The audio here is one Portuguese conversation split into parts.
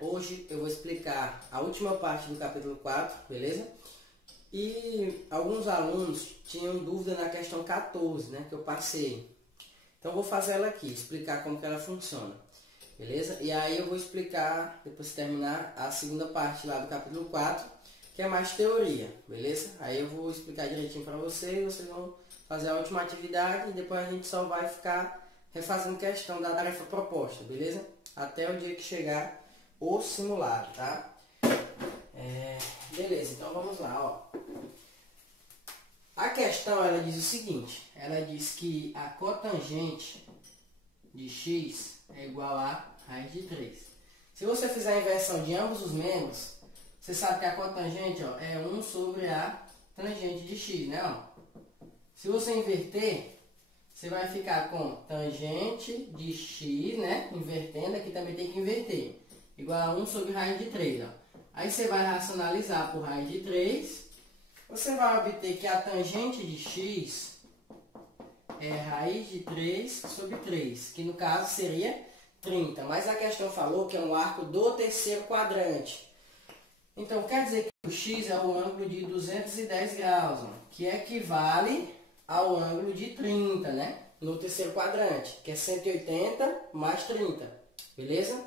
hoje eu vou explicar a última parte do capítulo 4, beleza? E alguns alunos tinham dúvida na questão 14, né, que eu passei. Então eu vou fazer ela aqui, explicar como que ela funciona, beleza? E aí eu vou explicar, depois de terminar, a segunda parte lá do capítulo 4, que é mais teoria, beleza? Aí eu vou explicar direitinho para vocês vão fazer a última atividade e depois a gente só vai ficar refazendo questão da tarefa proposta, beleza? Até o dia que chegar o simulado, tá? Beleza, então vamos lá, ó. A questão, ela diz o seguinte, ela diz que a cotangente de x é igual a raiz de 3. Se você fizer a inversão de ambos os membros, você sabe que a cotangente, ó, é 1 sobre a tangente de x, né, ó? Se você inverter, você vai ficar com tangente de x, né, invertendo, aqui também tem que inverter, igual a 1 sobre raiz de 3, ó. Aí você vai racionalizar por raiz de 3, você vai obter que a tangente de x é raiz de 3 sobre 3, que no caso seria 30. Mas a questão falou que é um arco do terceiro quadrante. Então quer dizer que o x é o ângulo de 210 graus, ó, que equivale ao ângulo de 30, né? No terceiro quadrante, que é 180 mais 30, beleza?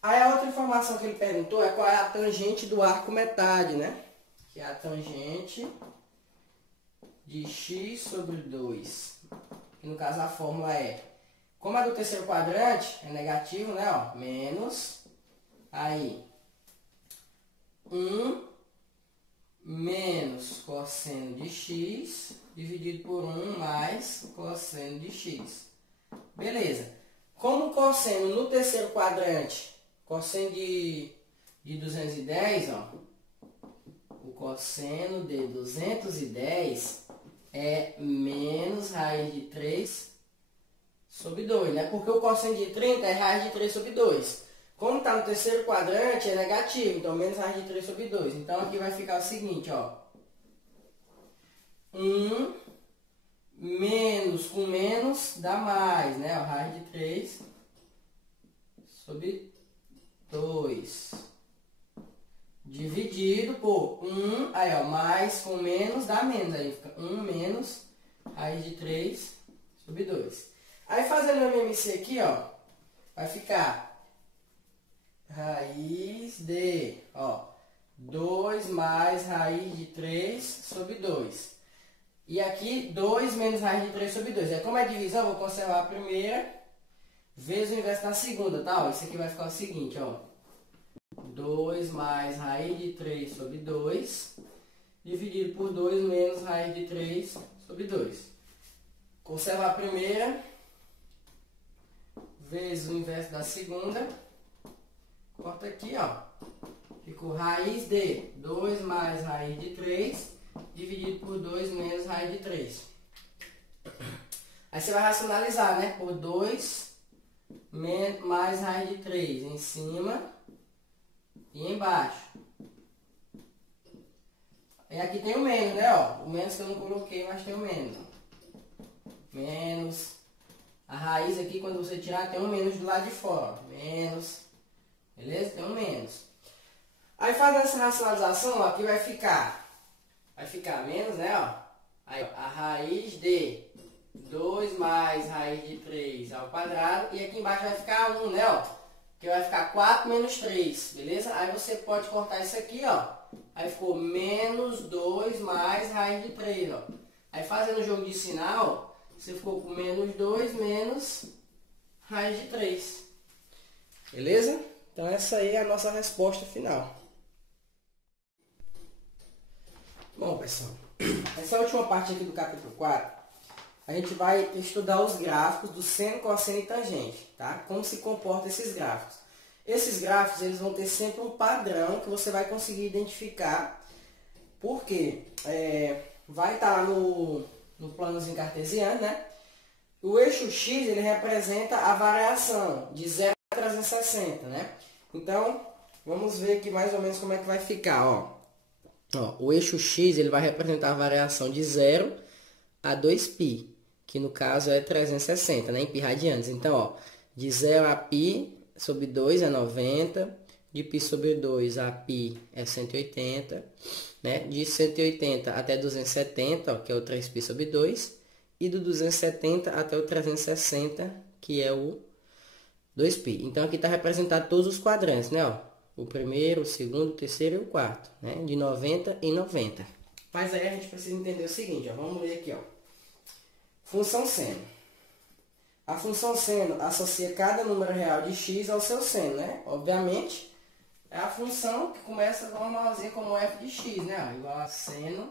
Aí a outra informação que ele perguntou é qual é a tangente do arco metade, né? Que é a tangente de x sobre 2. Que no caso a fórmula é, como é do terceiro quadrante, é negativo, né? Ó, menos, aí, 1 menos cosseno de x dividido por 1 mais cosseno de x. Beleza. Como o cosseno no terceiro quadrante, cosseno de 210, ó, o cosseno de 210 é menos raiz de 3 sobre 2, né? Porque o cosseno de 30 é raiz de 3 sobre 2. Como está no terceiro quadrante, é negativo, então menos raiz de 3 sobre 2. Então aqui vai ficar o seguinte, ó. 1 menos com menos dá mais, né? Ó, raiz de 3 sobre 2. Dividido por 1, aí ó, mais com menos dá menos, aí fica 1 menos raiz de 3 sobre 2. Aí fazendo o MMC aqui, ó, vai ficar raiz de, ó, 2 mais raiz de 3 sobre 2. E aqui 2 menos raiz de 3 sobre 2. Aí como é divisão, eu vou conservar a primeira vezes o inverso da segunda, tá? Ó, isso aqui vai ficar o seguinte, ó. 2 mais raiz de 3 sobre 2, dividido por 2 menos raiz de 3 sobre 2. Conserva a primeira, vezes o inverso da segunda. Corta aqui, ó. Ficou raiz de 2 mais raiz de 3, dividido por 2 menos raiz de 3. Aí você vai racionalizar, né? Por 2 mais raiz de 3 em cima e embaixo. E aqui tem o menos, né? Ó, o menos que eu não coloquei, mas tem o menos. Menos. A raiz aqui, quando você tirar, tem um menos do lado de fora. Menos. Beleza? Tem um menos. Aí fazendo essa racionalização, ó, aqui vai ficar menos, né? Ó. Aí, ó, a raiz de 2 mais raiz de 3 ao quadrado. E aqui embaixo vai ficar 1, né? Ó. Que vai ficar 4 menos 3, beleza? Aí você pode cortar isso aqui, ó. Aí ficou menos 2 mais raiz de 3, ó. Aí fazendo o jogo de sinal, você ficou com menos 2 menos raiz de 3. Beleza? Então essa aí é a nossa resposta final. Bom, pessoal, essa é a última parte aqui do capítulo 4. A gente vai estudar os gráficos do seno, cosseno e tangente, tá? Como se comportam esses gráficos. Esses gráficos, eles vão ter sempre um padrão que você vai conseguir identificar, porque vai estar no planozinho cartesiano, né? O eixo X, ele representa a variação de 0 a 360, né? Então, vamos ver aqui mais ou menos como é que vai ficar, ó. Ó, o eixo X, ele vai representar a variação de 0 a 2π, que no caso é 360, né, em π radianos. Então, ó, de 0 a π sobre 2 é 90, De π sobre 2 a π é 180, né? De 180 até 270, ó, que é o 3π sobre 2. E do 270 até o 360, que é o 2π. Então, aqui está representado todos os quadrantes, né? Ó, o primeiro, o segundo, o terceiro e o quarto, né? De 90 em 90. Mas aí a gente precisa entender o seguinte, ó. Vamos ler aqui, ó. Função seno. A função seno associa cada número real de x ao seu seno, né? Obviamente, é a função que começa normalzinha como f de x, né? Igual a seno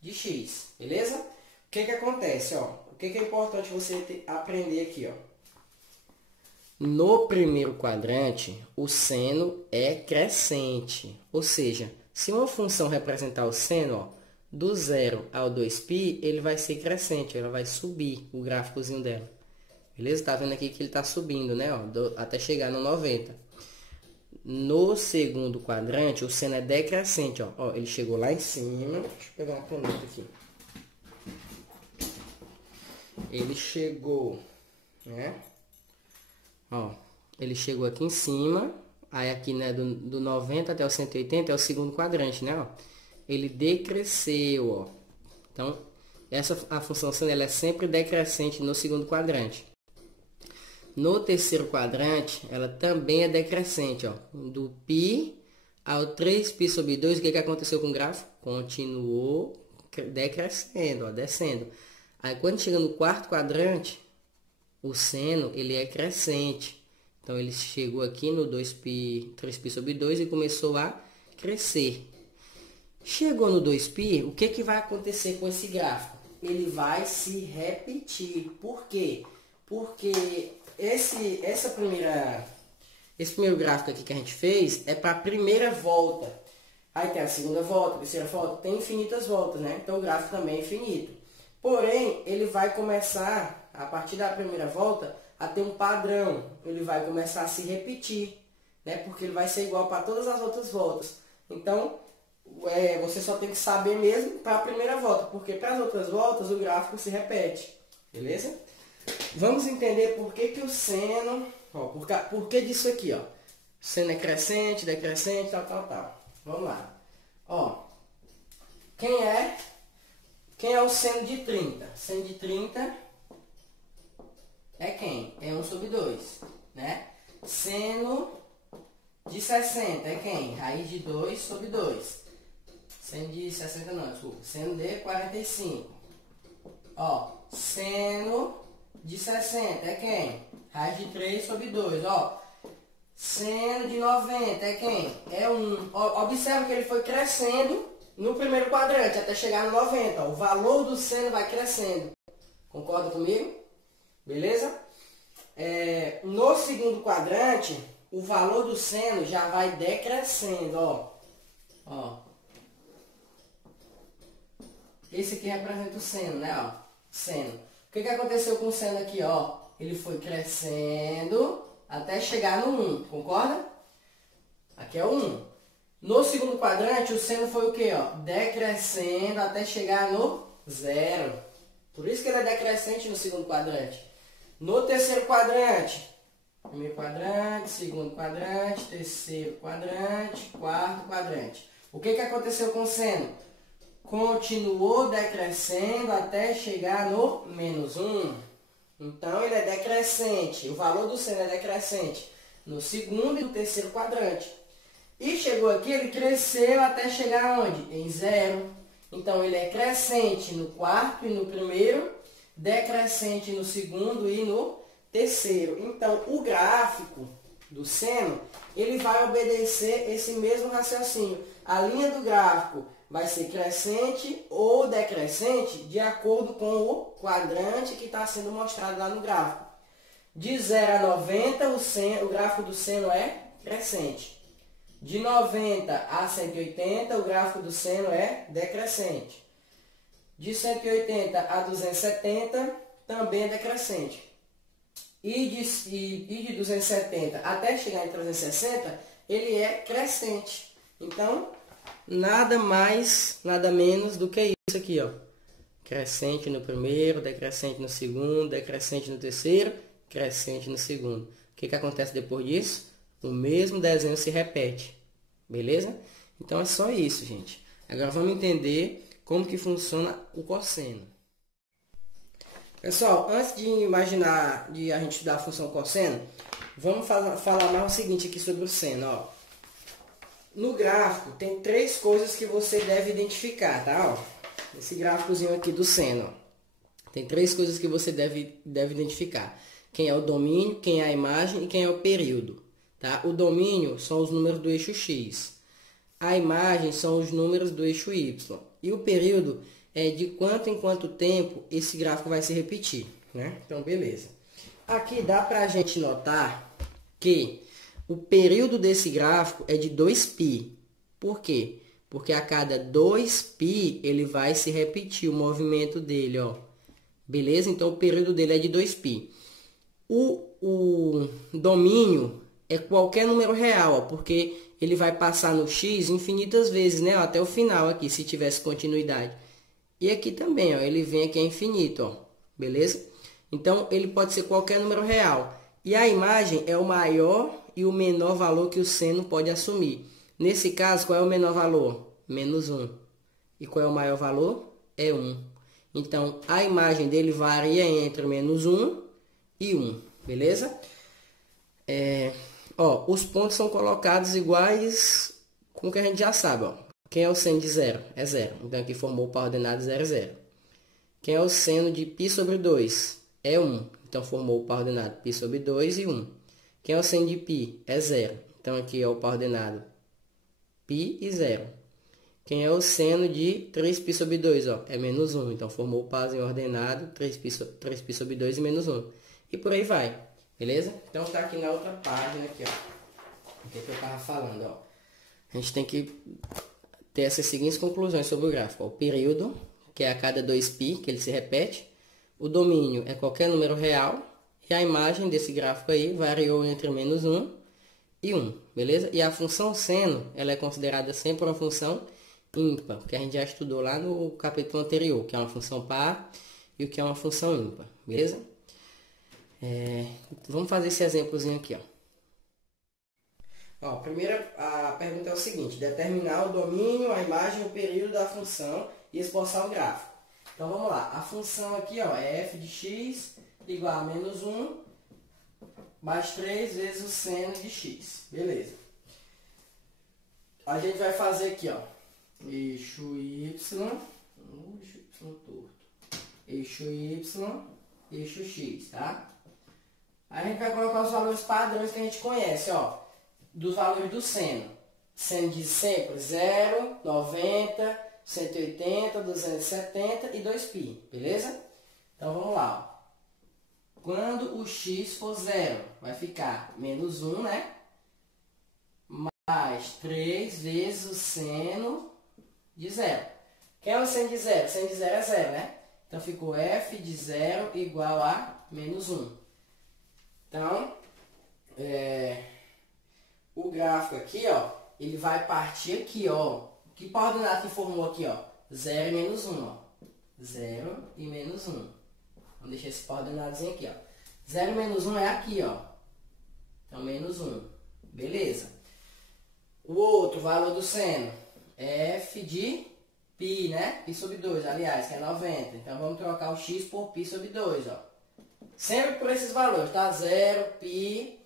de x, beleza? O que que acontece, ó? O que que é importante você aprender aqui, ó? No primeiro quadrante, o seno é crescente. Ou seja, se uma função representar o seno, ó, do 0 ao 2π, ele vai ser crescente, ela vai subir o gráficozinho dela. Beleza? Tá vendo aqui que ele tá subindo, né? Ó, até chegar no 90. No segundo quadrante, o seno é decrescente, ó. Ó, ele chegou lá em cima. Deixa eu pegar uma caneta aqui. Ele chegou, né? Ó, ele chegou aqui em cima. Aí aqui, né, do 90 até o 180 é o segundo quadrante, né? Ó. Ele decresceu, ó. Então, a função seno ela é sempre decrescente no segundo quadrante. No terceiro quadrante, ela também é decrescente, ó. Do π ao 3π sobre 2, o que que aconteceu com o gráfico? Continuou decrescendo, ó, descendo. Aí, quando chega no quarto quadrante, o seno ele é crescente. Então, ele chegou aqui no 3π sobre 2 e começou a crescer. Chegou no 2π, o que que vai acontecer com esse gráfico? Ele vai se repetir. Por quê? Porque esse primeiro gráfico aqui que a gente fez é para a primeira volta. Aí tem a segunda volta, a terceira volta, tem infinitas voltas, né? Então o gráfico também é infinito. Porém, ele vai começar, a partir da primeira volta, a ter um padrão. Ele vai começar a se repetir, né? Porque ele vai ser igual para todas as outras voltas. Então, você só tem que saber mesmo para a primeira volta, porque para as outras voltas o gráfico se repete, beleza? Vamos entender por que que o seno, ó, por que disso aqui, ó. Seno é crescente, decrescente, tal. Vamos lá. Ó, quem é o seno de 30? Seno de 30 é quem? É 1 sobre 2, né? Seno de 60 é quem? Raiz de 2 sobre 2. Seno de 60 não, desculpa. Seno de 45. Ó, seno de 60 é quem? Raiz de 3 sobre 2. Ó, seno de 90 é quem? É 1. Ó, observa que ele foi crescendo no primeiro quadrante até chegar no 90. Ó, o valor do seno vai crescendo. Concorda comigo? Beleza? No segundo quadrante, o valor do seno já vai decrescendo. Ó. Esse aqui representa o seno, né? Ó, seno. O que que aconteceu com o seno aqui, ó? Ele foi crescendo até chegar no 1, concorda? Aqui é o 1. No segundo quadrante, o seno foi o quê, ó? Decrescendo até chegar no 0. Por isso que ele é decrescente no segundo quadrante. No terceiro quadrante, primeiro quadrante, segundo quadrante, terceiro quadrante, quarto quadrante. O que que aconteceu com o seno? Continuou decrescendo até chegar no menos 1. Então, ele é decrescente. O valor do seno é decrescente no segundo e no terceiro quadrante. E chegou aqui, ele cresceu até chegar onde? Em 0. Então, ele é crescente no quarto e no primeiro, decrescente no segundo e no terceiro. Então, o gráfico do seno, ele vai obedecer esse mesmo raciocínio. A linha do gráfico vai ser crescente ou decrescente de acordo com o quadrante que está sendo mostrado lá no gráfico. De 0 a 90, o gráfico do seno é crescente. De 90 a 180, o gráfico do seno é decrescente. De 180 a 270, também é decrescente. E de 270 até chegar em 360, ele é crescente. Então, nada mais, nada menos do que isso aqui, ó. Crescente no primeiro, decrescente no segundo, decrescente no terceiro, crescente no segundo. O que que acontece depois disso? o mesmo desenho se repete. Beleza? Então é só isso, gente. Agora vamos entender como que funciona o cosseno. Pessoal, antes de imaginar, de a gente estudar a função cosseno, vamos falar mais o seguinte aqui sobre o seno, ó. No gráfico tem três coisas que você deve identificar, tá? Ó, esse gráficozinho aqui do seno, ó. Tem três coisas que você deve identificar. Quem é o domínio, quem é a imagem e quem é o período, tá? O domínio são os números do eixo X. A imagem são os números do eixo Y. E o período é de quanto em quanto tempo esse gráfico vai se repetir, né? Então, beleza. Aqui dá para a gente notar que o período desse gráfico é de 2π. Por quê? Porque a cada 2π ele vai se repetir o movimento dele, ó. Beleza? Então, o período dele é de 2π. O domínio é qualquer número real, ó, porque ele vai passar no x infinitas vezes, né? Ó, até o final aqui, se tivesse continuidade. E aqui também, ó, ele vem aqui a infinito, ó. Beleza? Então, ele pode ser qualquer número real. E a imagem é o maior e o menor valor que o seno pode assumir. Nesse caso, qual é o menor valor? -1. E qual é o maior valor? É 1. Então, a imagem dele varia entre -1 e 1. Beleza? Ó, os pontos são colocados iguais com o que a gente já sabe, ó. Quem é o seno de 0? É 0. Então, aqui formou o par ordenado 0, 0. Quem é o seno de π sobre 2? É 1. Então, formou o par ordenado π sobre 2 e 1. Quem é o seno de π? É 0. Então, aqui é o par ordenado π e 0. Quem é o seno de 3π sobre 2? Ó, é -1. Então, formou o parzinho ordenado 3π sobre 2 e -1. E por aí vai. Beleza? Então, está aqui na outra página, aqui, ó. O que eu estava falando, ó. A gente tem que ter essas seguintes conclusões sobre o gráfico. Ó. O período, que é a cada 2π, que ele se repete. O domínio é qualquer número real. E a imagem desse gráfico aí variou entre -1 e 1. Beleza? E a função seno, ela é considerada sempre uma função ímpar, que a gente já estudou lá no capítulo anterior, que é uma função par e o que é uma função ímpar. Beleza? Vamos fazer esse exemplozinho aqui, ó. Ó, a pergunta é o seguinte: determinar o domínio, a imagem, o período da função e esboçar o gráfico. Então vamos lá. A função aqui, ó, é f de x igual a -1 mais 3 vezes o seno de x. Beleza. A gente vai fazer aqui, ó, eixo y, torto, eixo y, eixo x, tá? Aí a gente vai colocar os valores padrões que a gente conhece, ó, dos valores do seno. Seno de sempre 0, 90, 180, 270 e 2π, beleza? Então vamos lá, ó. Quando o x for 0, vai ficar -1, né? Mais 3 vezes o seno de 0. Quem é o seno de 0? O seno de 0 é 0, né? Então ficou f de 0 igual a -1. Então, o gráfico aqui, ó, ele vai partir aqui, ó. Que par ordenado que formou aqui, ó? 0 e -1, ó. 0 e -1. Vamos deixar esse par ordenadozinho aqui, ó. 0 e -1 é aqui, ó. Então, -1. Beleza. O outro valor do seno é f de π, né? Π sobre 2, aliás, que é 90. Então, vamos trocar o x por π sobre 2, ó. Sempre por esses valores, tá? 0, π,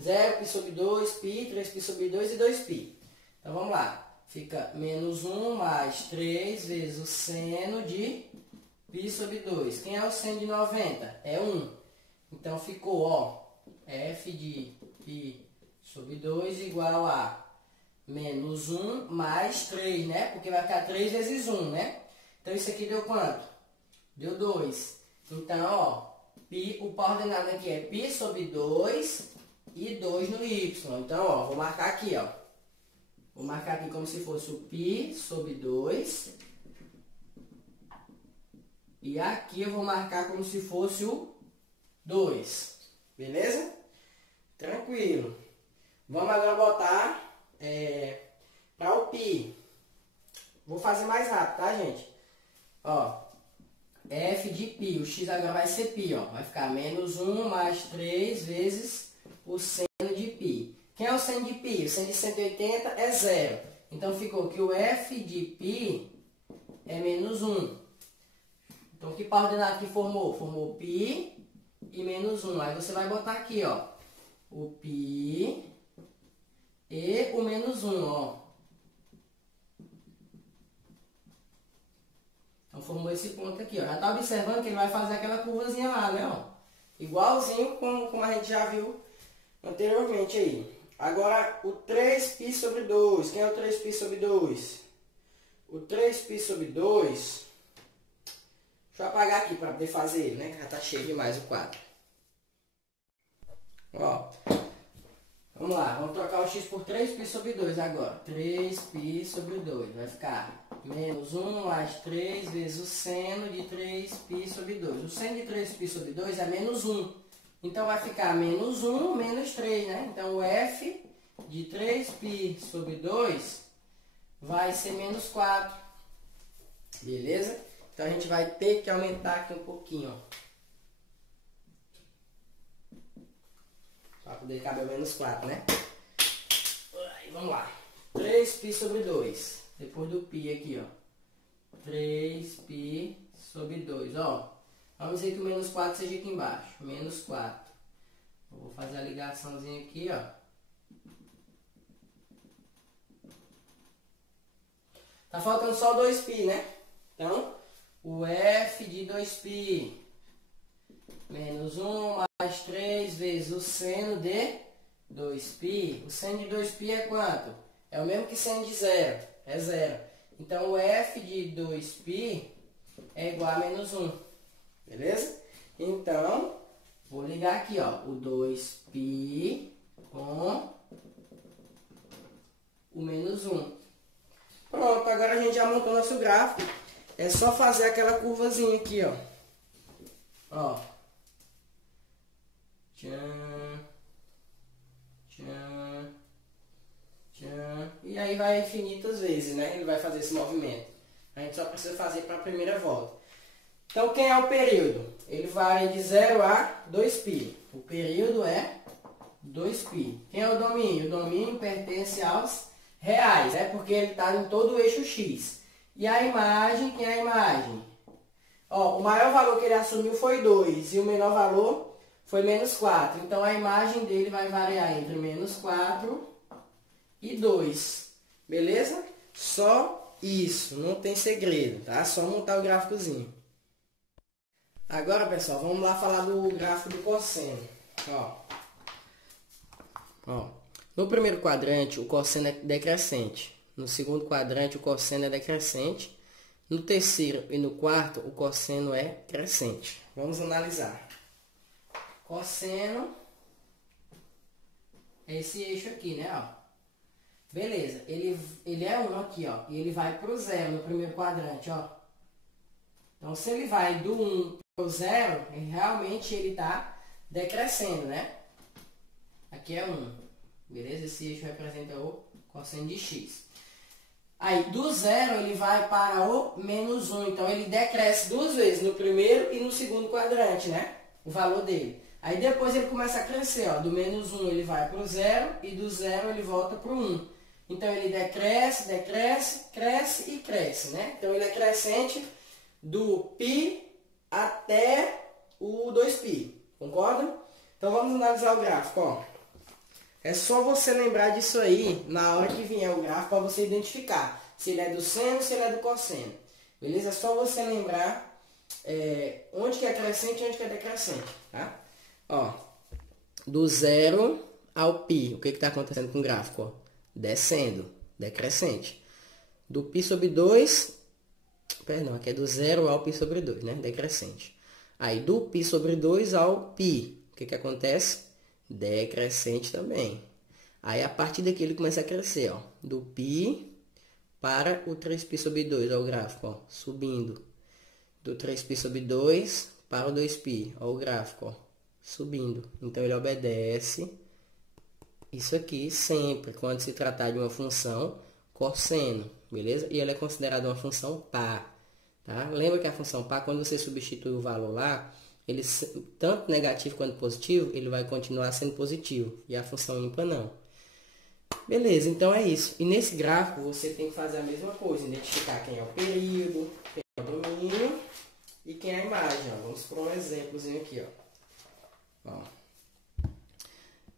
0, π sobre 2, π, 3π sobre 2 e 2π. Então, vamos lá. Fica -1 mais 3 vezes o seno de π sobre 2. Quem é o seno de 90? É 1. Então, ficou, ó, f de π sobre 2 igual a -1 mais 3, né? Porque vai ficar 3 vezes 1, né? Então, isso aqui deu quanto? Deu 2. Então, ó, π, o par ordenado aqui é π sobre 2 e 2 no y. Então, ó, vou marcar aqui, ó. Vou marcar aqui como se fosse o π sobre 2. E aqui eu vou marcar como se fosse o 2. Beleza? Tranquilo. Vamos agora botar para o π. Vou fazer mais rápido, tá, gente? Ó, f de π. O x agora vai ser π, ó. Vai ficar -1 mais 3 vezes o seno de π. Quem é o seno de π? O seno de 180 é 0. Então, ficou que o f de π é menos 1. Então, que par ordenado que formou? Formou π e menos 1. Aí você vai botar aqui, ó, o π e o menos 1, ó. Então, formou esse ponto aqui, ó. Já tá observando que ele vai fazer aquela curvazinha lá, né, ó. Igualzinho como a gente já viu anteriormente aí. Agora, o 3π sobre 2. Quem é o 3π sobre 2? O 3π sobre 2... Deixa eu apagar aqui para poder fazer ele, né? Que já tá cheio demais o quadro. Ó. Vamos lá. Vamos trocar o x por 3π sobre 2 agora. 3π sobre 2. Vai ficar menos 1 mais 3 vezes o seno de 3π sobre 2. O seno de 3π sobre 2 é menos 1. Então, vai ficar menos 1 menos 3, né? Então, o f de 3π sobre 2 vai ser menos 4. Beleza? Então, a gente vai ter que aumentar aqui um pouquinho, ó. Para poder caber o menos 4, né? Aí, vamos lá. 3π sobre 2. Depois do π aqui, ó. 3π sobre 2, ó. Vamos dizer que o menos 4 seja aqui embaixo. Menos 4. Eu vou fazer a ligaçãozinha aqui, ó. Tá faltando só 2π, né? Então, o f de 2π menos 1 mais 3 vezes o seno de 2π. O seno de 2π é quanto? É o mesmo que seno de 0. É 0. Então, o f de 2π é igual a menos 1. Beleza? Então, vou ligar aqui, ó, o 2π com o menos 1. Pronto, agora a gente já montou nosso gráfico. É só fazer aquela curvazinha aqui, ó. Ó. Tchan. Tchan. Tchan. E aí vai infinitas vezes, né? Ele vai fazer esse movimento. A gente só precisa fazer para a primeira volta. Então, quem é o período? Ele vai de 0 a 2π. O período é 2π. Quem é o domínio? O domínio pertence aos reais, né? Porque ele está em todo o eixo x. E a imagem, quem é a imagem? Ó, o maior valor que ele assumiu foi 2 e o menor valor foi menos 4. Então, a imagem dele vai variar entre menos 4 e 2. Beleza? Só isso, não tem segredo, tá? Só montar o gráficozinho. Agora, pessoal, vamos lá falar do gráfico do cosseno. Ó, no primeiro quadrante, o cosseno é decrescente. No segundo quadrante, o cosseno é decrescente. No terceiro e no quarto, o cosseno é crescente. Vamos analisar. Cosseno é esse eixo aqui, né? Ó. Beleza, ele é 1 aqui, ó. E ele vai para o 0 no primeiro quadrante, ó. Então, se ele vai do 1 para o 0, realmente ele está decrescendo, né? Aqui é 1. Beleza? Esse eixo representa o cosseno de x. Aí, do 0, ele vai para o menos 1. Então, ele decresce duas vezes, no primeiro e no segundo quadrante, né? O valor dele. Aí, depois ele começa a crescer, ó. Do menos 1 ele vai para o 0 e do 0 ele volta para o 1. Então, ele decresce, decresce, cresce e cresce, né? Então, ele é crescente do π até o 2π. Concorda? Então, vamos analisar o gráfico, ó. É só você lembrar disso aí na hora que vier o gráfico para você identificar se ele é do seno, se ele é do cosseno. Beleza? É só você lembrar onde que é crescente e onde que é decrescente, tá? Ó, do 0 ao π, o que está acontecendo com o gráfico? Ó? Descendo, decrescente. Do π sobre 2, perdão, aqui é do 0 ao π sobre 2, né? Decrescente. Aí, do π sobre 2 ao π, o que acontece? Decrescente também. Aí, a partir daqui, ele começa a crescer, ó. Do π para o 3π sobre 2, ó, o gráfico, ó, subindo. Do 3π sobre 2 para o 2π, ó, o gráfico, ó, subindo. Então, ele obedece isso aqui sempre, quando se tratar de uma função cosseno, beleza? E ela é considerada uma função par, tá? Lembra que a função par, quando você substitui o valor lá, ele, tanto negativo quanto positivo, ele vai continuar sendo positivo. E a função ímpar não. Beleza, então é isso. E nesse gráfico você tem que fazer a mesma coisa, identificar quem é o período, quem é o domínio e quem é a imagem. Ó. Vamos por um exemplozinho aqui. Ó.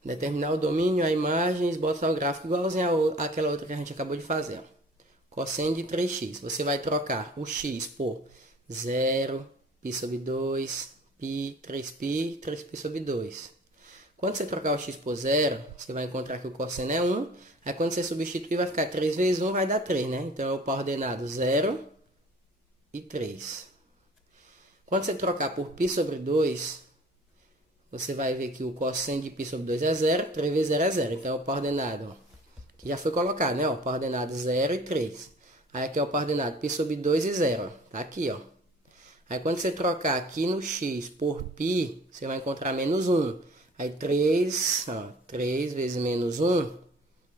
Determinar o domínio, a imagem, botar o gráfico igualzinho àquela outra que a gente acabou de fazer. Ó. Cosseno de 3x. Você vai trocar o x por 0, π sobre 2, π, 3π, 3π sobre 2. Quando você trocar o x por 0, você vai encontrar que o cosseno é 1. Aí quando você substituir, vai ficar 3 vezes 1, vai dar 3, né? Então, é o coordenado 0 e 3. Quando você trocar por π sobre 2, você vai ver que o cosseno de π sobre 2 é 0. 3 vezes 0 é 0. Então, é o coordenado, ó, que já foi colocado, né? Ó, coordenado 0 e 3. Aí aqui é o coordenado π sobre 2 e 0. Ó. Tá aqui, ó. Aí quando você trocar aqui no x por π, você vai encontrar menos 1. Aí 3 vezes menos 1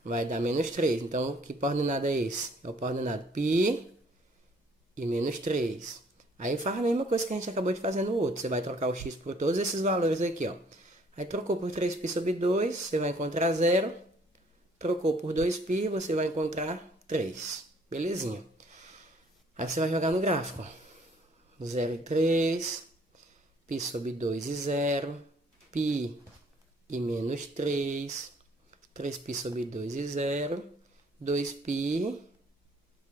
vai dar menos 3. Então, que coordenado é esse? É o coordenado π e menos 3. Aí faz a mesma coisa que a gente acabou de fazer no outro. Você vai trocar o x por todos esses valores aqui, ó. Aí trocou por 3π sobre 2, você vai encontrar 0. Trocou por 2π, você vai encontrar 3. Belezinha. Aí você vai jogar no gráfico, ó. 0 e 3, π sobre 2 e 0, π e menos 3, 3π sobre 2 e 0, 2π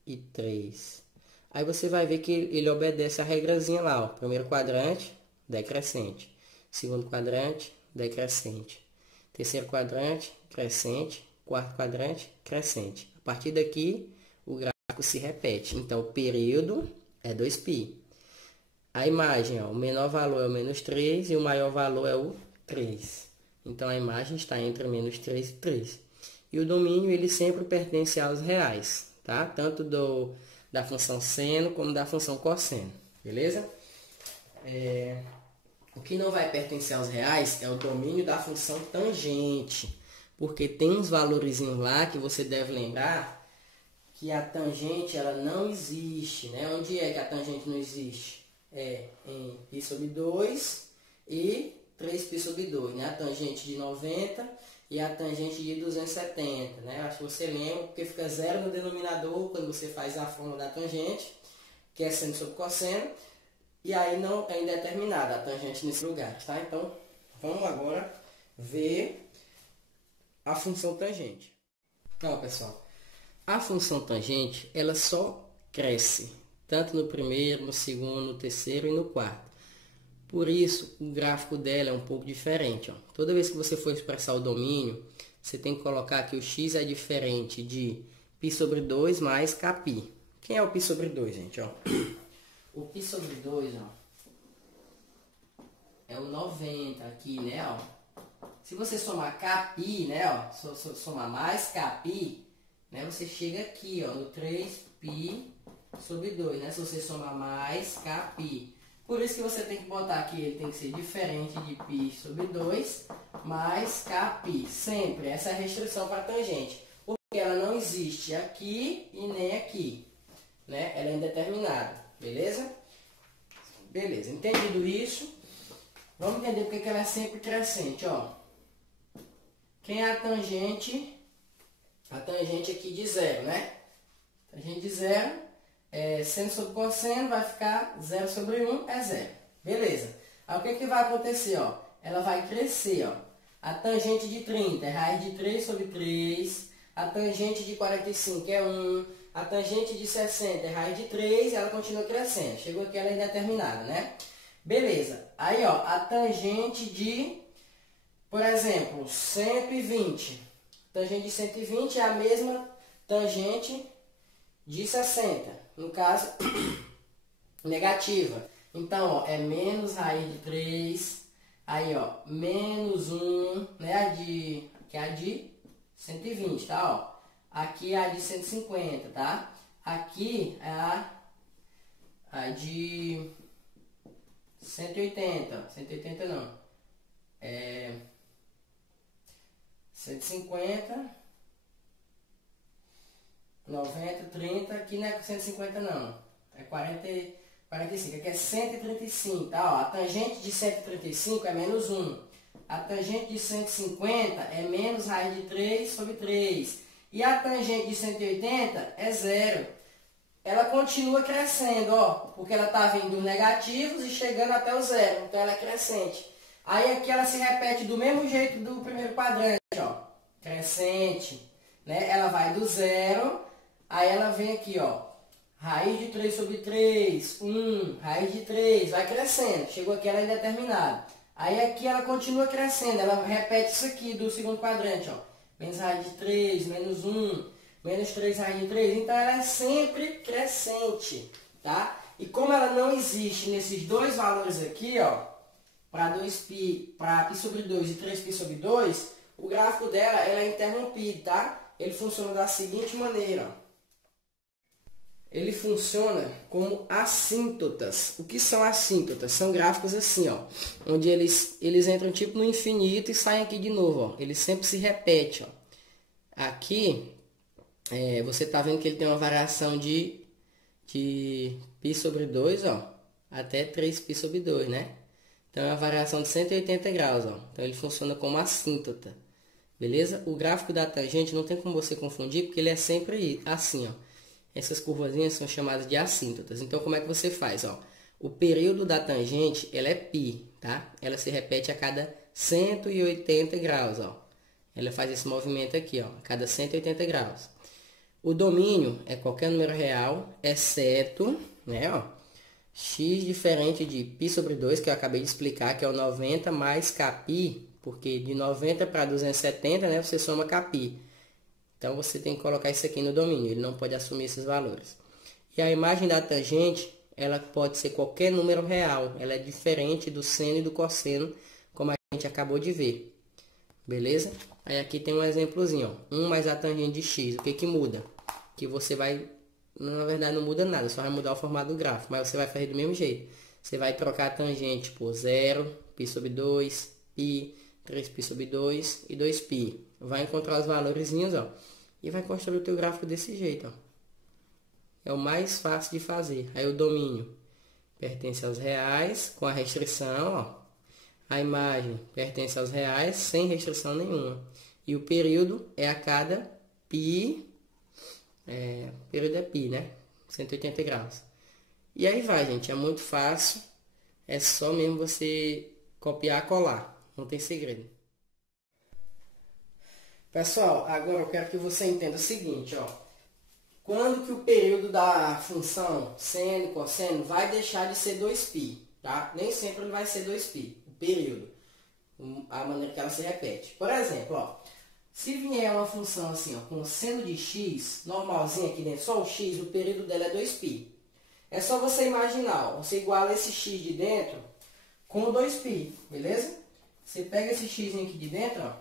e 3. Aí você vai ver que ele obedece a regrazinha lá, ó. Primeiro quadrante, decrescente. Segundo quadrante, decrescente. Terceiro quadrante, crescente. Quarto quadrante, crescente. A partir daqui, o gráfico se repete. Então, o período é 2π. A imagem, ó, o menor valor é o menos 3 e o maior valor é o 3. Então, a imagem está entre menos 3 e 3. E o domínio, ele sempre pertence aos reais, tá? Tanto da função seno como da função cosseno, beleza? O que não vai pertencer aos reais é o domínio da função tangente, porque tem uns valorizinhos lá que você deve lembrar que a tangente ela não existe, né? Onde é que a tangente não existe? É em π sobre 2 e 3π sobre 2, né? A tangente de 90 e a tangente de 270, né? Acho que você lembra, porque fica 0 no denominador quando você faz a fórmula da tangente, que é seno sobre cosseno, e aí não é indeterminada a tangente nesse lugar, tá? Então, vamos agora ver a função tangente. Então, pessoal, a função tangente, ela só cresce, tanto no primeiro, no segundo, no terceiro e no quarto. Por isso, o gráfico dela é um pouco diferente. Ó. Toda vez que você for expressar o domínio, você tem que colocar que o x é diferente de π sobre 2 mais kπ. Quem é o π sobre 2, gente? Ó? O π sobre 2 ó, é o 90 aqui, né? Ó. Se você somar kπ, né? Ó, somar mais kπ, né? Você chega aqui, ó, no 3π sobre 2, né? Se você somar mais kπ. Por isso que você tem que botar aqui, ele tem que ser diferente de π sobre 2 mais kπ. Sempre. Essa é a restrição para a tangente. Porque ela não existe aqui e nem aqui. Né? Ela é indeterminada. Beleza? Beleza. Entendido isso, vamos entender porque que ela é sempre crescente. Ó. Quem é a tangente? A tangente aqui de 0, né? Tangente de 0. Seno sobre cosseno vai ficar 0 sobre 1 é 0. Beleza. Aí o que vai acontecer? Ó? Ela vai crescer. Ó. A tangente de 30 é raiz de 3 sobre 3. A tangente de 45 é 1. A tangente de 60 é raiz de 3 e ela continua crescendo. Chegou aqui, ela é indeterminada, né? Beleza. Aí, ó, a tangente de, por exemplo, 120. A tangente de 120 é a mesma tangente de 60. No caso, negativa. Então, ó, é menos raiz de 3. Aí, ó, menos 1, né? Que é a de 120, tá? Ó. Aqui é a de 150, tá? Aqui é a de 180. 180 não. 150... 90, 30, aqui não é 150 não, é 40, 45, aqui é 135, tá? Ó, a tangente de 135 é menos 1, a tangente de 150 é menos raiz de 3 sobre 3, E a tangente de 180 é zero. Ela continua crescendo, ó, porque ela está vindo dos negativos e chegando até o zero, então ela é crescente. Aí aqui ela se repete do mesmo jeito do primeiro quadrante, ó, crescente, né? Ela vai do zero, aí ela vem aqui, ó, raiz de 3 sobre 3, 1, raiz de 3, vai crescendo, chegou aqui ela é indeterminada. Aí aqui ela continua crescendo, ela repete isso aqui do segundo quadrante, ó, menos raiz de 3, menos 1, menos 3 raiz de 3, então ela é sempre crescente, tá? E como ela não existe nesses dois valores aqui, ó, para π sobre 2 e 3π sobre 2, o gráfico dela ela é interrompido, tá? Ele funciona da seguinte maneira, ó. Ele funciona como assíntotas. O que são assíntotas? São gráficos assim, ó, onde eles entram tipo no infinito e saem aqui de novo, ó. Ele sempre se repete, ó. Aqui você está vendo que ele tem uma variação de π sobre 2, ó, até 3π sobre 2, né? Então é uma variação de 180 graus, ó. Então ele funciona como assíntota, beleza? O gráfico da tangente não tem como você confundir, porque ele é sempre assim, ó. Essas curvazinhas são chamadas de assíntotas. Então como é que você faz, ó? O período da tangente, ela é π, tá? Ela se repete a cada 180 graus, ó. Ela faz esse movimento aqui, ó, a cada 180 graus. O domínio é qualquer número real, exceto, né, ó, x diferente de π sobre 2, que eu acabei de explicar, que é o 90 mais kπ, porque de 90 para 270, né, você soma kπ. Então, você tem que colocar isso aqui no domínio, ele não pode assumir esses valores. E a imagem da tangente, ela pode ser qualquer número real, ela é diferente do seno e do cosseno, como a gente acabou de ver. Beleza? Aí aqui tem um exemplozinho, ó. 1 mais a tangente de x. O que que muda? Que você vai... Na verdade não muda nada, só vai mudar o formato do gráfico. Mas você vai fazer do mesmo jeito. Você vai trocar a tangente por 0, π sobre 2, π, 3π sobre 2 e 2π. Vai encontrar os valorzinhos, ó. E vai construir o teu gráfico desse jeito, ó. É o mais fácil de fazer. Aí o domínio pertence aos reais, com a restrição, ó. A imagem pertence aos reais sem restrição nenhuma. E o período é a cada π, período é π, né? 180 graus. E aí vai, gente, é muito fácil. É só mesmo você copiar e colar. Não tem segredo. Pessoal, agora eu quero que você entenda o seguinte, ó. Quando que o período da função seno e cosseno vai deixar de ser 2π, tá? Nem sempre ele vai ser 2π. Período, a maneira que ela se repete. Por exemplo, ó, se vier uma função assim, ó, com seno de x, normalzinha aqui dentro, só o x, o período dela é 2π. É só você imaginar, ó, você iguala esse x de dentro com 2π, beleza? Você pega esse x aqui de dentro, ó,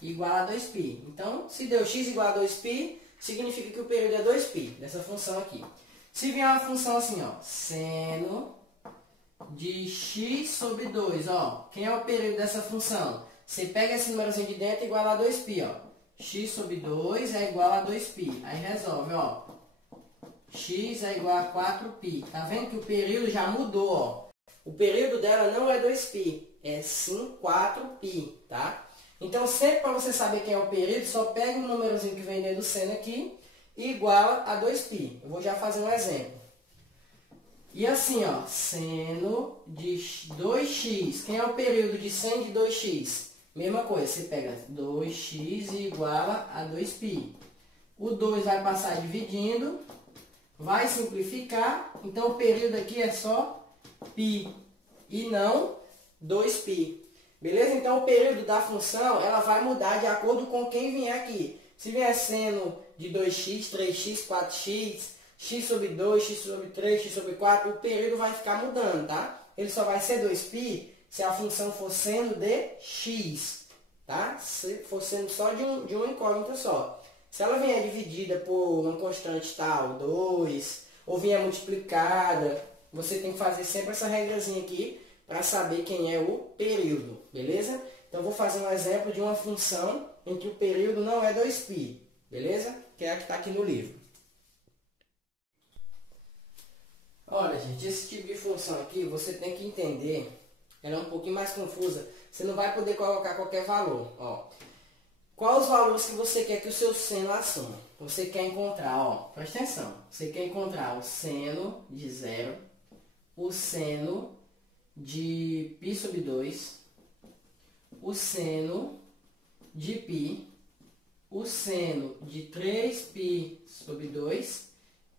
e iguala a 2π. Então, se deu x igual a 2π, significa que o período é 2π, dessa função aqui. Se vier uma função assim, ó, seno de x sobre 2, ó. Quem é o período dessa função? Você pega esse númerozinho de dentro e iguala a 2π, ó. X sobre 2 é igual a 2π. Aí resolve, ó. X é igual a 4π. Tá vendo que o período já mudou, ó. O período dela não é 2π, é sim 4π, tá? Então, sempre para você saber quem é o período, só pega o númerozinho que vem dentro do seno aqui e iguala a 2π. Eu vou já fazer um exemplo. E assim, ó, seno de 2x. Quem é o período de seno de 2x? Mesma coisa, você pega 2x e iguala a 2π. O 2 vai passar dividindo, vai simplificar, então o período aqui é só π e não 2π. Beleza? Então o período da função ela vai mudar de acordo com quem vier aqui. Se vier seno de 2x, 3x, 4x, x sobre 2, x sobre 3, x sobre 4, o período vai ficar mudando, tá? Ele só vai ser 2π se a função for seno de x, tá? Se for sendo só de uma incógnita só. Se ela vier dividida por uma constante tal, 2, ou vier multiplicada, você tem que fazer sempre essa regrazinha aqui para saber quem é o período, beleza? Então, eu vou fazer um exemplo de uma função em que o período não é 2π, beleza? Que é a que está aqui no livro. Olha, gente, esse tipo de função aqui, você tem que entender, ela é um pouquinho mais confusa. Você não vai poder colocar qualquer valor, ó. Quais os valores que você quer que o seu seno assuma? Você quer encontrar, ó, presta atenção. Você quer encontrar o seno de 0, o seno de π sobre 2, o seno de π, o seno de 3π sobre 2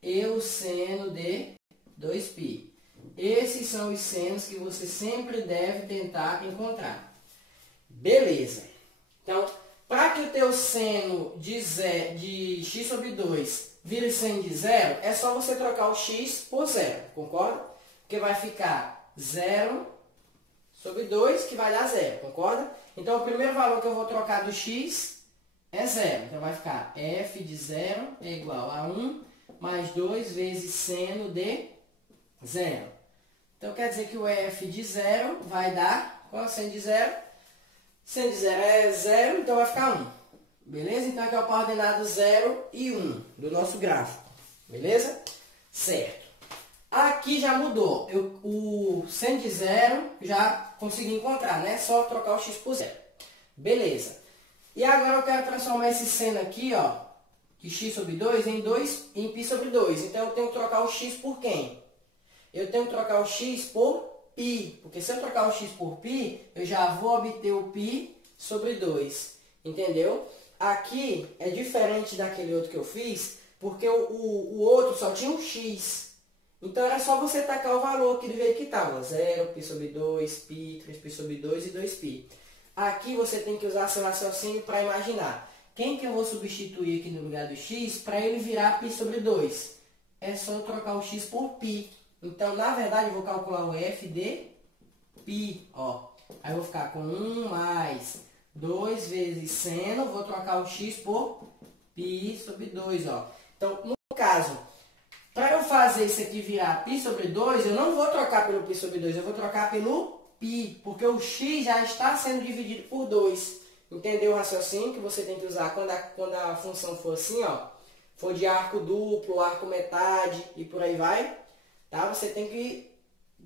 e o seno de 2π. Esses são os senos que você sempre deve tentar encontrar. Beleza. Então, para que o teu seno de x sobre 2 vire seno de 0, é só você trocar o x por 0, concorda? Porque vai ficar 0 sobre 2, que vai dar 0, concorda? Então, o primeiro valor que eu vou trocar do x é 0. Então, vai ficar f de 0 é igual a 1 mais 2 vezes seno de 0. Então, quer dizer que o f de 0 vai dar... Qual é o seno de 0? Seno de 0 é 0, então vai ficar 1. Beleza? Então, aqui é o coordenado 0 e 1 do nosso gráfico. Beleza? Certo. Aqui já mudou. O seno de 0 já consegui encontrar, né? Só trocar o x por 0. Beleza. E agora eu quero transformar esse seno aqui, ó, de x sobre 2 em π sobre 2. Então, eu tenho que trocar o x por quem? Eu tenho que trocar o x por π. Porque se eu trocar o x por π, eu já vou obter o π sobre 2. Entendeu? Aqui é diferente daquele outro que eu fiz, porque o outro só tinha um x. Então, era só você tacar o valor aqui do jeito que estava. 0, π sobre 2, π, 3π sobre 2 e 2π. Aqui você tem que usar seu raciocínio para imaginar. Quem que eu vou substituir aqui no lugar do x para ele virar π sobre 2? É só eu trocar o x por π. Então, na verdade, eu vou calcular o f de π. Ó. Aí eu vou ficar com 1 mais 2 vezes seno. Vou trocar o x por π sobre 2. Ó. Então, no caso, para eu fazer isso aqui virar π sobre 2, eu não vou trocar pelo π sobre 2. Eu vou trocar pelo π, porque o x já está sendo dividido por 2. Entendeu o raciocínio que você tem que usar quando a função for assim, ó? For de arco duplo, arco metade e por aí vai. Tá? Você tem que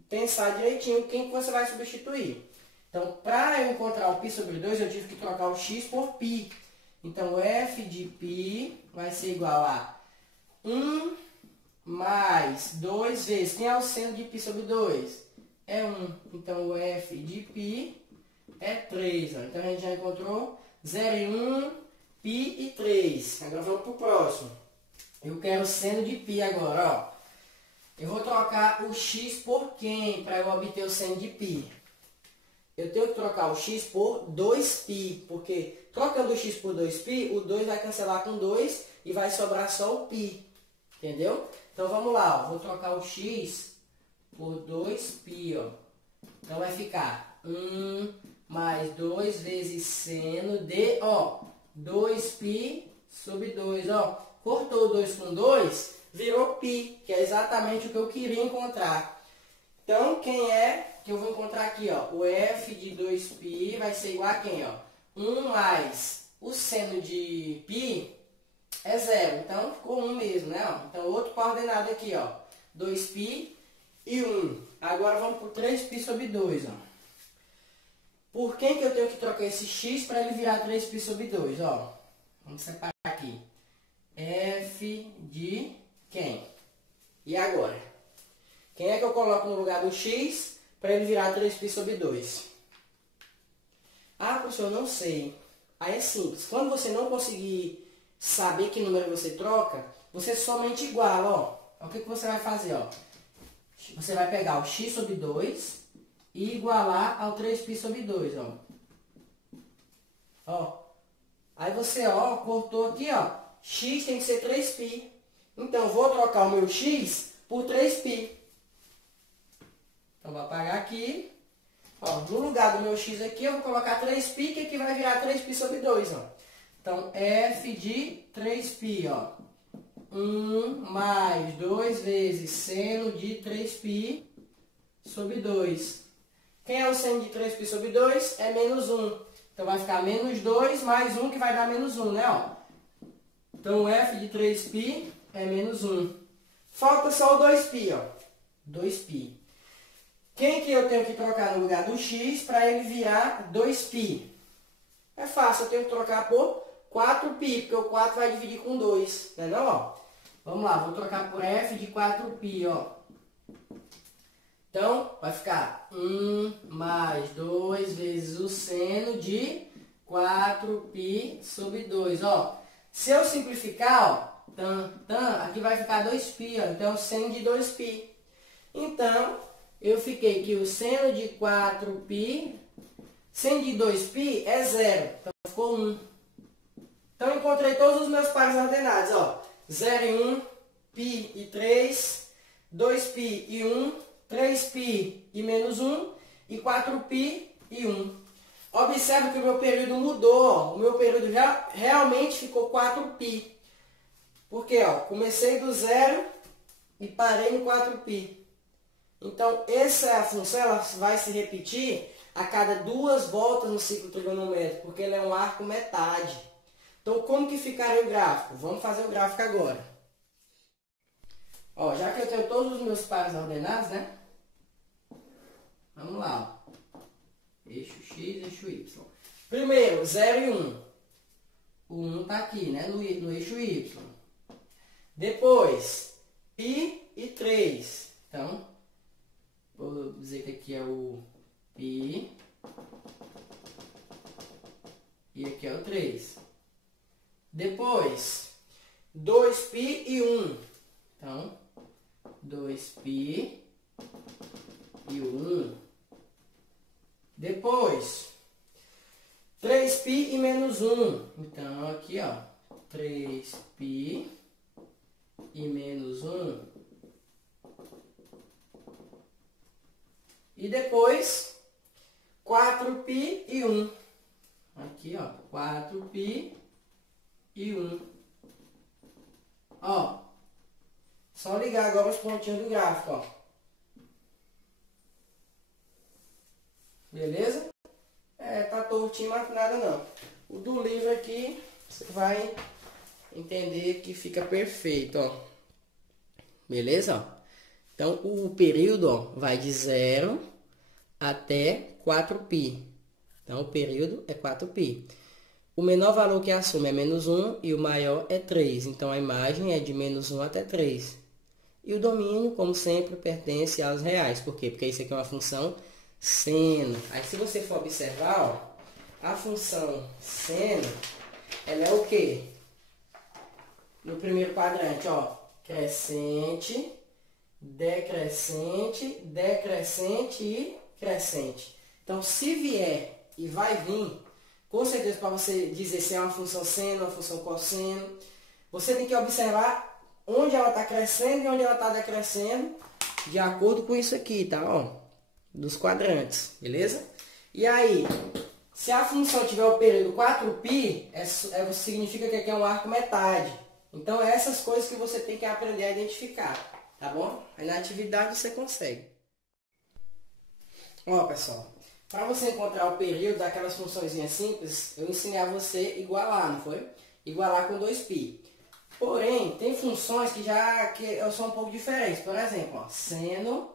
pensar direitinho quem que você vai substituir. Então, para eu encontrar o π sobre 2, eu tive que trocar o x por π. Então, o f de π vai ser igual a 1 mais 2 vezes... Quem é o seno de π sobre 2? É 1. Então, o f de π é 3. Ó. Então, a gente já encontrou 0 e 1, π e 3. Agora, vamos para o próximo. Eu quero o seno de π agora, ó. Eu vou trocar o x por quem para eu obter o seno de π? Eu tenho que trocar o x por 2π, porque trocando o x por 2π, o 2 vai cancelar com 2 e vai sobrar só o π. Entendeu? Então, vamos lá. Ó. Vou trocar o x por 2π. Ó. Então, vai ficar 1 mais 2 vezes seno de, ó, 2π sobre 2. Ó. Cortou o 2 com 2, virou π, que é exatamente o que eu queria encontrar. Então, quem é que eu vou encontrar aqui? Ó? O f de 2π vai ser igual a quem? Ó? 1 mais o seno de π é 0. Então, ficou 1 mesmo, né? Ó? Então, outro coordenado aqui, ó. 2π e 1. Agora, vamos para o 3π sobre 2. Ó. Por quem que eu tenho que trocar esse x para ele virar 3π sobre 2? Ó? Vamos separar aqui. F de quem? E agora? Quem é que eu coloco no lugar do x para ele virar 3π sobre 2? Ah, professor, eu não sei. Aí é simples. Quando você não conseguir saber que número você troca, você somente iguala, ó. O que você vai fazer, ó? Você vai pegar o x sobre 2 e igualar ao 3π sobre 2, ó. Ó. Aí você, ó, cortou aqui, ó. X tem que ser 3π. Então, vou trocar o meu x por 3π. Então, vou apagar aqui. Ó, no lugar do meu x aqui, eu vou colocar 3π, que aqui vai virar 3π sobre 2, ó. Então, f de 3π, ó. 1 mais 2 vezes seno de 3π sobre 2. Quem é o seno de 3π sobre 2? É menos 1. Então, vai ficar menos 2 mais 1, que vai dar menos 1, né? Ó. Então, f de 3π é menos 1. Falta só o 2π, ó. 2π. Quem que eu tenho que trocar no lugar do x para ele virar 2π? É fácil, eu tenho que trocar por 4π, porque o 4 vai dividir com 2, né não, ó? Vamos lá, vou trocar por f de 4π, ó. Então, vai ficar 1 mais 2 vezes o seno de 4π sobre 2, ó. Se eu simplificar, ó, aqui vai ficar 2π, ó. Então, seno de 2π. Então, eu fiquei que o seno de 4π, seno de 2π é 0. Então, ficou 1. Então, eu encontrei todos os meus pares ordenados, ó. 0 e 1, π e 3, 2π e 1, 3π e menos 1 e 4π e 1. Observe que o meu período mudou, ó. O meu período já realmente ficou 4π. Porque, ó, comecei do 0 e parei no 4π. Então, essa função ela vai se repetir a cada 2 voltas no ciclo trigonométrico, porque ele é um arco metade. Então, como que ficaria o gráfico? Vamos fazer o gráfico agora. Ó, já que eu tenho todos os meus pares ordenados, né? Vamos lá, ó. Eixo X, eixo Y. Primeiro, 0 e 1. O 1 está aqui, né? No eixo Y. Depois, π e 3. Então, vou dizer que aqui é o π. E aqui é o 3. Depois, 2π e 1. Então, 2π e 1. Depois, 3π e menos 1. Então, aqui, ó, 3π e menos 1. E depois, 4π e 1. Aqui, ó, 4π e 1. Ó, só ligar agora os pontinhos do gráfico, ó. Beleza? Tá tortinho, mas nada não. O do livro aqui, você vai entender que fica perfeito, ó. Beleza? Ó? Então, o período, ó, vai de 0 até 4π. Então, o período é 4π. O menor valor que assume é menos 1 e o maior é 3. Então, a imagem é de menos 1 até 3. E o domínio, como sempre, pertence aos reais. Por quê? Porque isso aqui é uma função seno. Aí, se você for observar, ó, a função seno, ela é o quê? No primeiro quadrante, ó, crescente, decrescente, decrescente e crescente. Então, se vier e vai vir, com certeza, para você dizer se é uma função seno, uma função cosseno, você tem que observar onde ela está crescendo e onde ela está decrescendo, de acordo com isso aqui, tá? Ó, dos quadrantes, beleza? E aí, se a função tiver o período 4π, significa que aqui é um arco metade. Então, é essas coisas que você tem que aprender a identificar, tá bom? Aí na atividade você consegue. Ó, pessoal, para você encontrar o período daquelas funçõezinhas simples, eu ensinei a você igualar, não foi? Igualar com 2π. Porém, tem funções que são um pouco diferentes. Por exemplo, ó, seno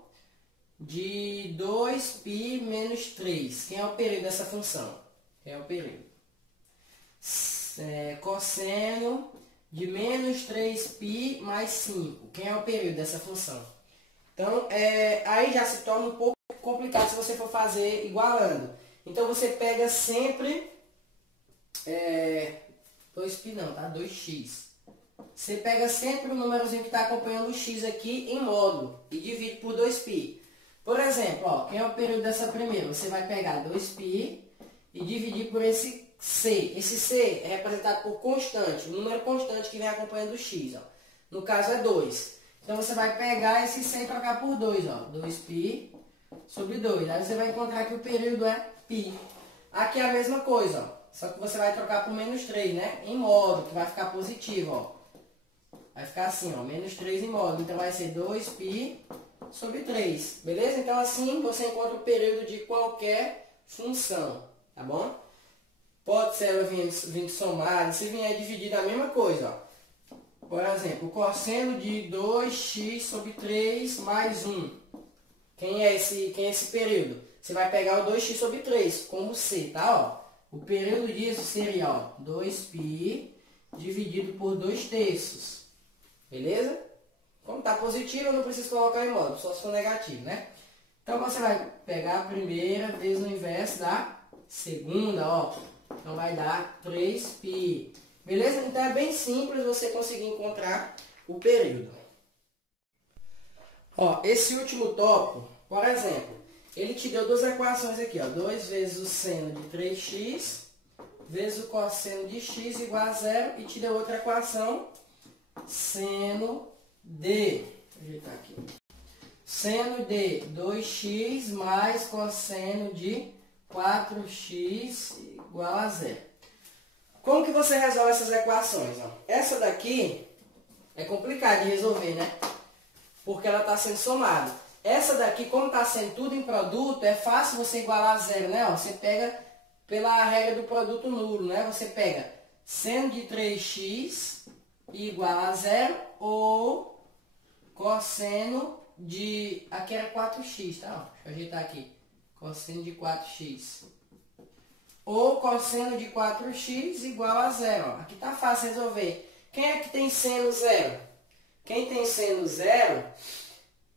de 2π menos 3. Quem é o período dessa função? Quem é o período? Cosseno de menos 3π mais 5. Quem é o período dessa função? Então, aí já se torna um pouco complicado se você for fazer igualando. Então, você pega sempre 2π não, tá? 2x. Você pega sempre o númerozinho que está acompanhando o x aqui em módulo e divide por 2π. Por exemplo, ó, quem é o período dessa primeira? Você vai pegar 2π e dividir por esse c. Esse c é representado por constante, o número constante que vem acompanhando o x. Ó. No caso é 2. Então você vai pegar esse c e trocar por 2. Ó, 2π sobre 2. Aí você vai encontrar que o período é π. Aqui é a mesma coisa, ó, só que você vai trocar por menos 3, né? Em módulo, que vai ficar positivo. Ó. Vai ficar assim, ó, menos 3 em módulo. Então vai ser 2π sobre 3. Beleza? Então assim você encontra o período de qualquer função. Tá bom? Pode ser ela vindo somada. Se vier dividida, a mesma coisa. Ó. Por exemplo, o cosseno de 2x sobre 3 mais 1. Quem é esse período? Você vai pegar o 2x sobre 3 como c, tá? Ó. o período disso seria, ó, 2π dividido por 2/3. Beleza? Como está positivo, eu não preciso colocar em módulo, só se for negativo, né? Então, você vai pegar a primeira vezes o inverso da segunda, ó. Então, vai dar 3π. Beleza? Então, é bem simples você conseguir encontrar o período. Ó, esse último tópico, por exemplo, ele te deu duas equações aqui, ó. 2 vezes o seno de 3x vezes o cosseno de x igual a 0. E te deu outra equação, seno de... Deixa eu ajeitar aqui. Seno de 2x mais cosseno de 4x igual a 0. Como que você resolve essas equações? Ó? Essa daqui é complicada de resolver, né? Porque ela está sendo somada. Essa daqui, como está sendo tudo em produto, é fácil você igualar a 0, né? Ó, você pega pela regra do produto nulo, né? Você pega seno de 3x igual a 0 ou cosseno de... Aqui era 4x, tá? Ó, deixa eu ajeitar aqui. Cosseno de 4x. Ou cosseno de 4x igual a 0. Ó. Aqui tá fácil resolver. Quem é que tem seno 0? Quem tem seno 0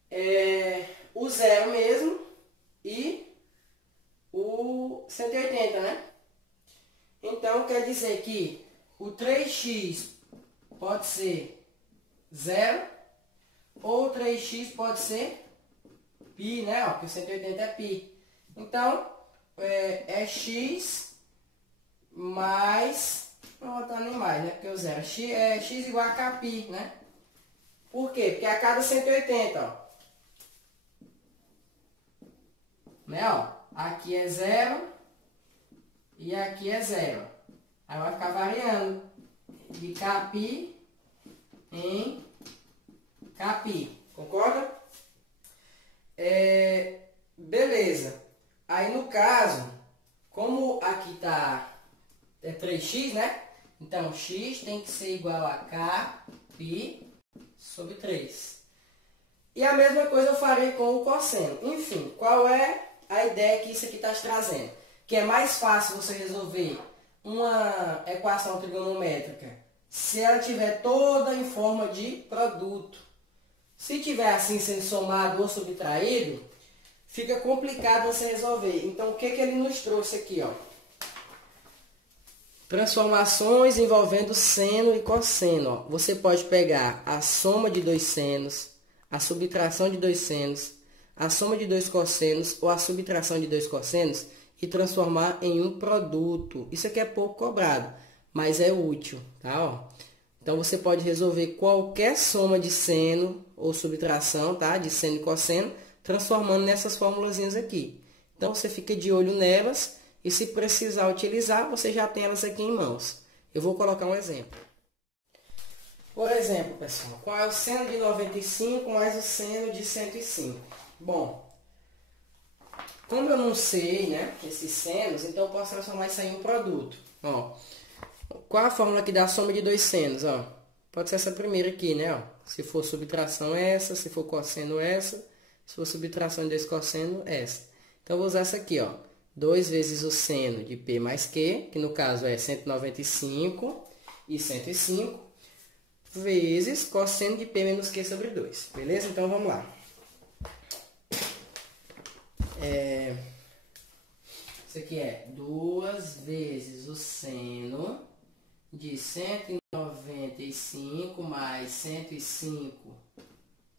é o 0 mesmo e o 180, né? Então, quer dizer que o 3x pode ser 0 ou 3x pode ser π, né? Ó, porque o 180 é π. Então, é x mais... Não vou botar nem mais, né? Porque o 0 é x igual a kπ, né? Por quê? Porque a cada 180, ó. Né, ó? Aqui é 0 e aqui é 0. Aí vai ficar variando de kπ em kπ. Concorda? Beleza. Aí no caso, como aqui tá 3x, né? Então x tem que ser igual a kπ sobre 3. E a mesma coisa eu farei com o cosseno. Enfim, qual é a ideia que isso aqui está te trazendo? Que é mais fácil você resolver uma equação trigonométrica se ela tiver toda em forma de produto. Se tiver assim sendo somado ou subtraído, fica complicado você resolver. Então, o que ele nos trouxe aqui, ó? Transformações envolvendo seno e cosseno. Ó. Você pode pegar a soma de dois senos, a subtração de dois senos, a soma de dois cossenos ou a subtração de dois cossenos e transformar em um produto. Isso aqui é pouco cobrado, mas é útil, tá? Ó. Então, você pode resolver qualquer soma de seno ou subtração, tá? De seno e cosseno, transformando nessas formulazinhas aqui. Então, você fica de olho nelas e se precisar utilizar, você já tem elas aqui em mãos. Eu vou colocar um exemplo. Por exemplo, pessoal, qual é o seno de 95 mais o seno de 105? Bom, como eu não sei, né, esses senos, então eu posso transformar isso aí em um produto. Ó, qual a fórmula que dá a soma de dois senos? Ó, pode ser essa primeira aqui, né? Ó, se for subtração, essa. Se for cosseno, essa. Se for subtração de dois cossenos, essa. Então, eu vou usar essa aqui, ó. 2 vezes o seno de P mais Q, que no caso é 195 e 105, vezes cosseno de P menos Q sobre 2. Beleza? Então, vamos lá. Isso aqui é 2 vezes o seno de 195 mais 105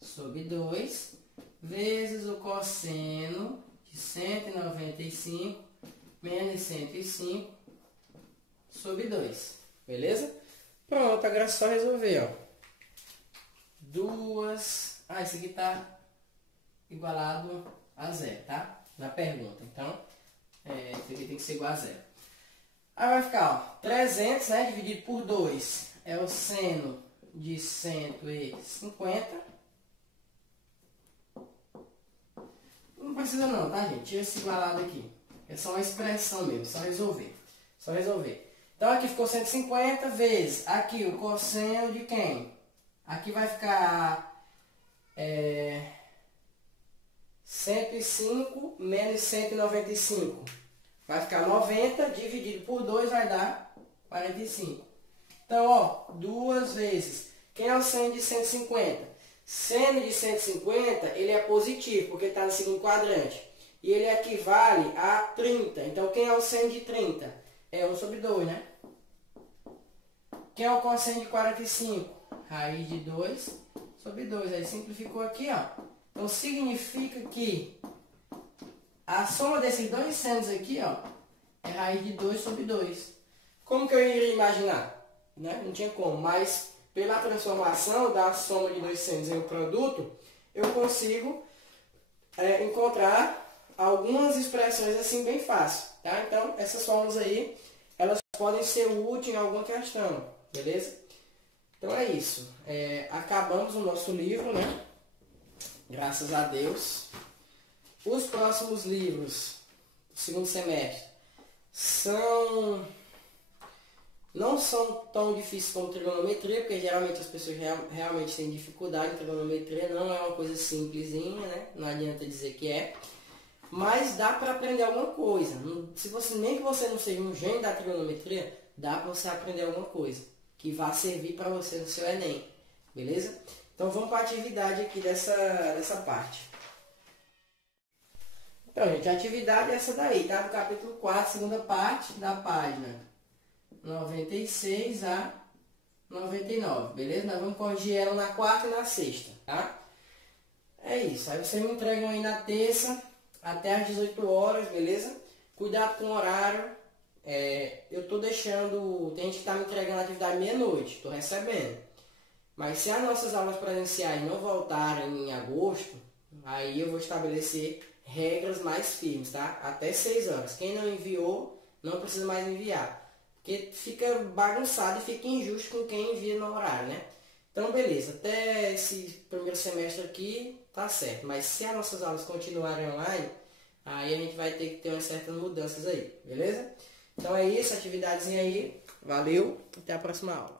sobre 2, vezes o cosseno de 195 menos 105 sobre 2. Beleza? Pronto, agora é só resolver, ó. Isso aqui tá igualado a 0, tá? Na pergunta. Então, isso aqui tem que ser igual a 0. Aí vai ficar, ó, 300, né? Dividido por 2 é o seno de 150. Não precisa não, tá, gente? Tira esse igualado aqui. É só uma expressão mesmo, só resolver. Só resolver. Então, aqui ficou 150 vezes. Aqui, o cosseno de quem? Aqui vai ficar 105 menos 195. Vai ficar 90 dividido por 2 vai dar 45. Então, ó, 2 vezes. Quem é o seno de 150? Seno de 150, ele é positivo, porque está no segundo quadrante. E ele equivale a 30. Então, quem é o seno de 30? É 1 sobre 2, né? Quem é o cosseno de 45? Raiz de 2 sobre 2. Aí simplificou aqui, ó. Então, significa que a soma desses dois senos aqui, ó, é raiz de 2 sobre 2. Como que eu iria imaginar? Né? Não tinha como, mas pela transformação da soma de dois senos em um produto, eu consigo encontrar algumas expressões assim bem fácil. Tá? Então, essas fórmulas aí, elas podem ser úteis em alguma questão, beleza? Então é isso. Acabamos o nosso livro, né? Graças a Deus. Os próximos livros do segundo semestre não são tão difíceis como trigonometria, porque geralmente as pessoas realmente têm dificuldade em trigonometria, não é uma coisa simplesinha, né? Não adianta dizer que é. Mas dá para aprender alguma coisa. Nem que você não seja um gênio da trigonometria, dá para você aprender alguma coisa que vai servir para você no seu Enem, beleza? Então vamos para a atividade aqui dessa parte. Então, gente, a atividade é essa daí, tá? Do capítulo 4, segunda parte, da página 96 a 99, beleza? Nós vamos corrigir ela na quarta e na sexta, tá? É isso. Aí vocês me entregam aí na terça, até às 18 horas, beleza? Cuidado com o horário. Eu tô deixando... Tem gente que tá me entregando a atividade meia-noite, tô recebendo. Mas se as nossas aulas presenciais não voltarem em agosto, aí eu vou estabelecer regras mais firmes, tá? Até 6 horas. Quem não enviou, não precisa mais enviar. Porque fica bagunçado e fica injusto com quem envia no horário, né? Então, beleza. Até esse primeiro semestre aqui, tá certo. Mas se as nossas aulas continuarem online, aí a gente vai ter que ter umas certas mudanças aí, beleza? Então é isso, atividadezinha aí. Valeu, até a próxima aula.